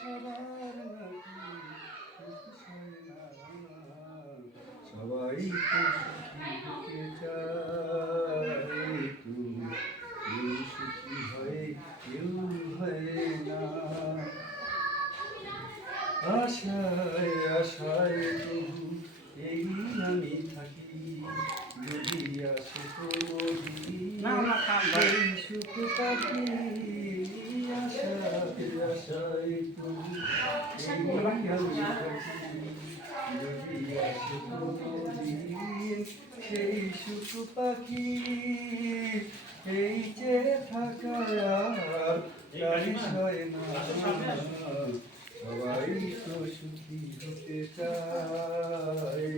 সবার নাকি সুখ সয় না, সবাই তো সুখী হতে চায়, তো কেউ সুখী হয় কেউ হয় না। আশায় আশায় তবু এই আমি থাকি, যদি আসে কোনদিন সেই সুখ পাখি। আশায় আশায় তবু এই আমি থাকি, যদি আসে কোনদিন সেই সুখ পাখি। এই যে থাকা আর প্রাণে সয় না, সবাই তো সুখী হতে চায়,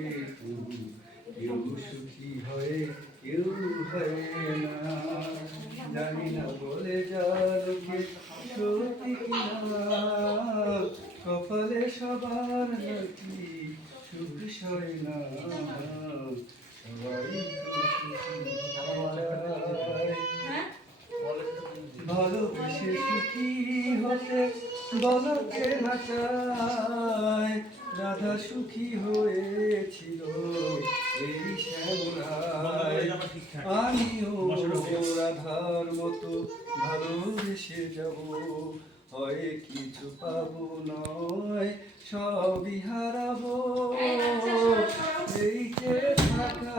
কেউ সুখী হয় কেউ হয় না। জানি না বলে যা লোকে সত্যি কিনা, কপালে সবার নাকি সুখ সয় না, সবাই তো সুখী হতে চায়। ভালোবেসে সুখী হতে বলকে না চায়, রাধা সুখী হয়েছিল এই শ্যামরায়। আমিও রাধার মতো ভালোবেসে যাব, হয় কিছু পাবো নয় সবই হারাবো। এই যে থাকা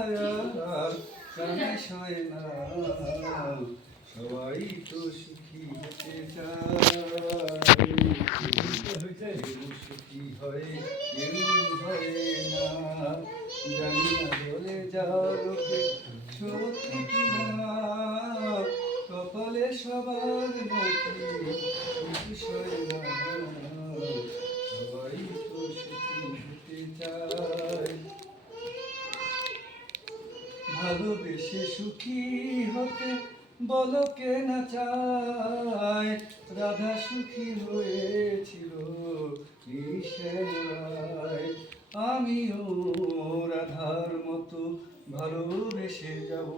আর প্রাণে সয় না, সবাই তো সুখী হতে চায়, কেউ সুখী হয় কেউ হয় না। জানি না বলে যা লোকে সত্যি কিনা, কপালে সবার নাকি সুখ সয় না, সবাই তো সুখী হতে চায়। ভালোবেসে সুখী হতে বলকে না চায়, রাধা সুখী হয়েছিল এই শ্যামরায়। আমিও রাধার মতো ভালোবেসে যাব,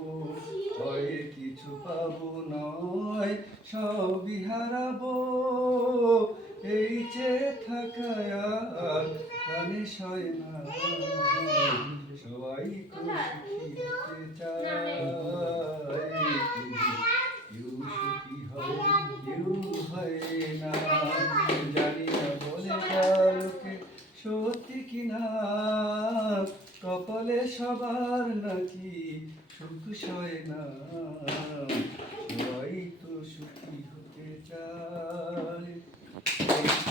হয় কিছু পাবো নয় সবই হারাবো। এই যে থাকা আর প্রাণে সয় না, সবাই তো সুখী হতে চায়, কেউ সুখী হয় কেউ হয় না। জানি না বলে যা লোকে সত্যি কিনা, কপালে সবার নাকি সুখ সয় না, সবাই তো সুখী হতে চায়।